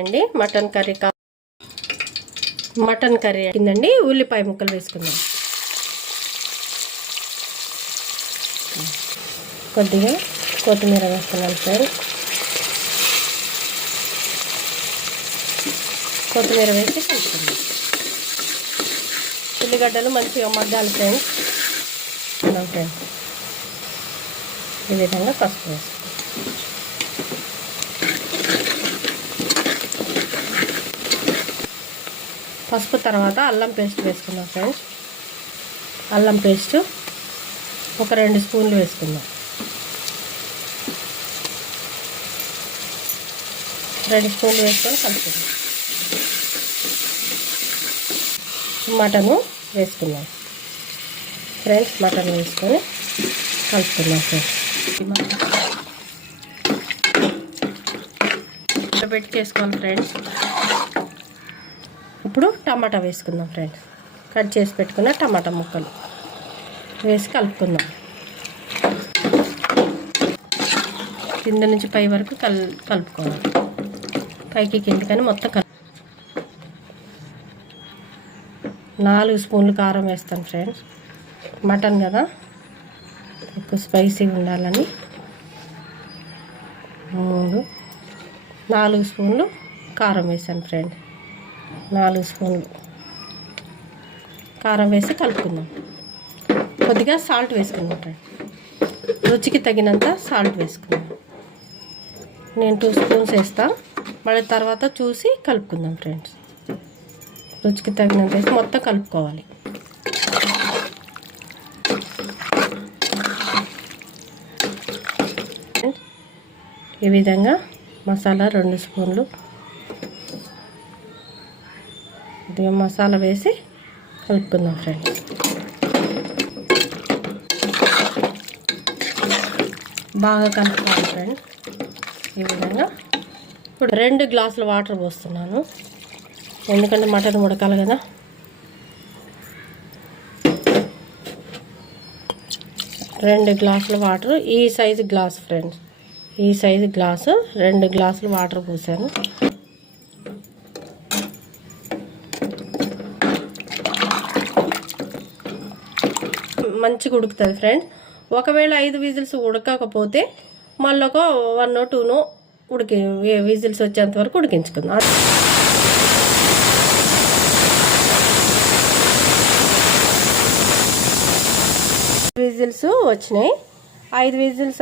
అండి mutton curry కిందండి ఉల్లిపాయ ముక్కలు వేసుకుందాం. కొద్దిగా కొత్తిమీర వేస్తున్నాను ఫ్రెండ్స్. కొత్తిమీర వేసి కలుపుకుందాం. ఉల్లిగడ్డలు మంచిగా మగ్గాలి ఫ్రెండ్స్. ఈ విధంగా పసుపు వేసుకుందాం. పసుపు తర్వాత అల్లం పేస్ట్ వేసుకుందాం ఫ్రెండ్స్. అల్లం పేస్ట్ ఒక 2 స్పూన్లు వేసుకుందాం. 2 స్పూన్లు వేసుకొని కలుపుకుందాం. మటను వేసుకుందాం ఫ్రెండ్స్. మటన్ వేసుకొని కలుపుకుందాం ఫ్రెండ్స్. పెట్టి చేసుకోవాలి ఫ్రెండ్స్. ఇప్పుడు టమాటా వేసుకుందాం ఫ్రెండ్స్. కట్ చేసి పెట్టుకున్న టమాటా ముక్కలు వేసి కలుపుకుందాం. కింద నుంచి పై వరకు కలుపుకోవాలి. పైకి కిందకని మొత్తం 4 స్పూన్లు కారం వేస్తాను ఫ్రెండ్స్. మటన్ కదా ఎక్కువ స్పైసీగా ఉండాలని 4 స్పూన్లు కారం వేసాను ఫ్రెండ్స్. 4 స్పూన్లు కారం వేసి కలుపుకుందాం. కొద్దిగా సాల్ట్ వేసుకుందాం ఫ్రెండ్స్. రుచికి తగినంత సాల్ట్ వేసుకుందాం. నేను 2 స్పూన్స్ వేస్తాను. మళ్ళీ తర్వాత చూసి కలుపుకుందాం ఫ్రెండ్స్. రుచికి తగినంత వేసి మొత్తం కలుపుకోవాలి. ఈ విధంగా మసాలా 2 స్పూన్లు మసాలా వేసి కలుపుకుందాం ఫ్రెండ్స్. బాగా కలుపుకోవాలి ఫ్రెండ్స్. ఈ విధంగా ఇప్పుడు 2 గ్లాసుల వాటర్ పోస్తున్నాను. ఎందుకంటే మటన్ ఉడకాలి కదా. రెండు గ్లాసుల వాటర్. ఈ సైజు గ్లాస్ ఫ్రెండ్స్. ఈ సైజు గ్లాసు 2 గ్లాసులు వాటర్ పోసాను. మంచిగా ఉడుకుతుంది ఫ్రెండ్స్. ఒకవేళ 5 విజిల్స్ ఉడకకపోతే మళ్ళీ ఒక 1 or 2 విజిల్స్ వచ్చేంత వరకు ఉడికించుకుందాం. విజిల్స్ వచ్చినాయి. 5 విజిల్స్